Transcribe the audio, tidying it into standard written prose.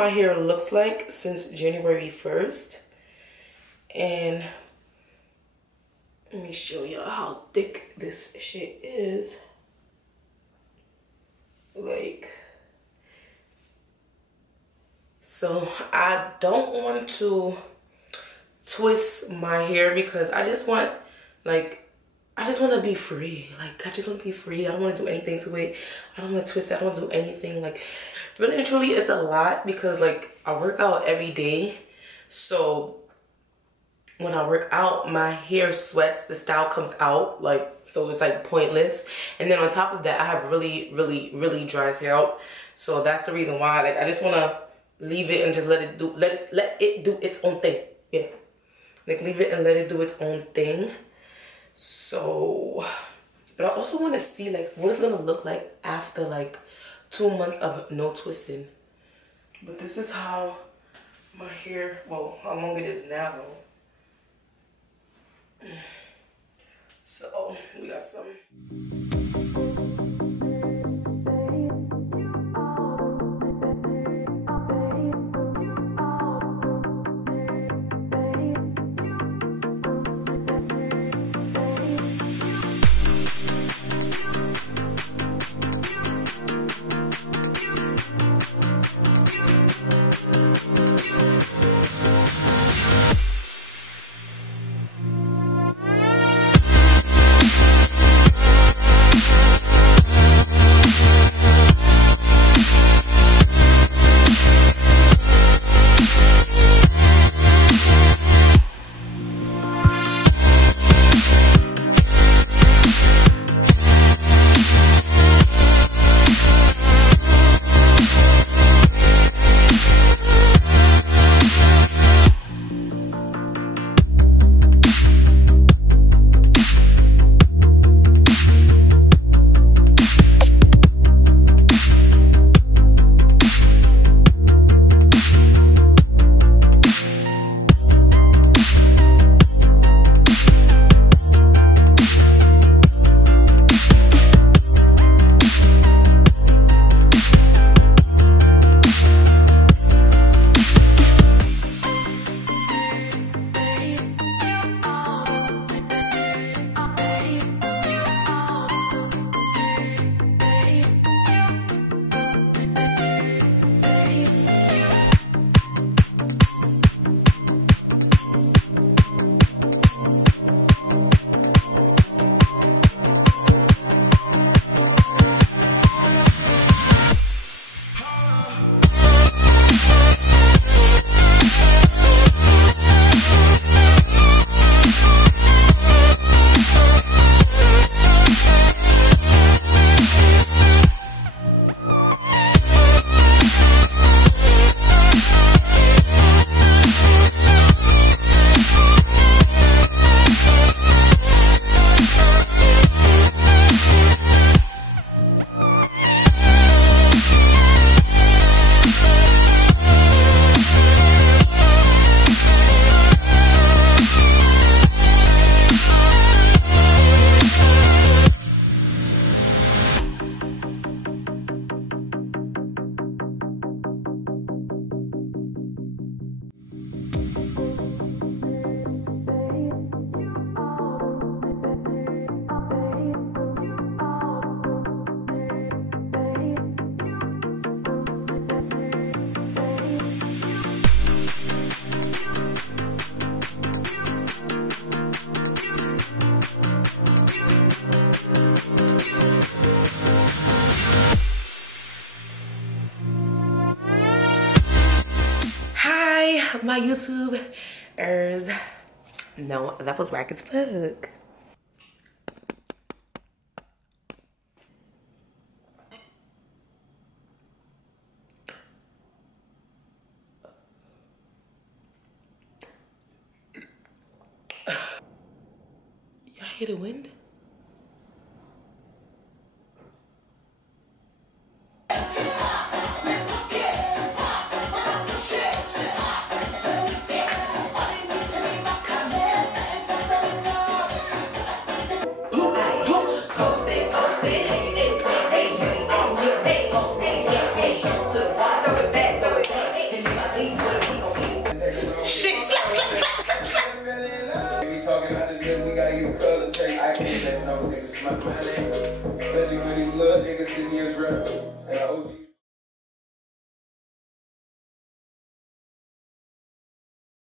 my hair looks like since January 1st. And let me show y'all how thick this shit is. Like, so I don't want to twist my hair because I just want, like, I just want to be free. Like, I just want to be free. I don't want to do anything to it. I don't want to twist it. I don't want to do anything. Like, really and truly, it's a lot because, like, I work out every day. So when I work out, my hair sweats. The style comes out, like, so it's, like, pointless. And then on top of that, I have really, really, really dry scalp. So that's the reason why. Like, I just want to leave it and just let it do its own thing. Yeah. Like, leave it and let it do its own thing. So, but I also want to see, like, what it's gonna look like after, like, 2 months of no twisting. But this is how my hair, well, how long it is now. So we got some. My YouTubers. No, that was whack as fuck. Y'all hear the wind? My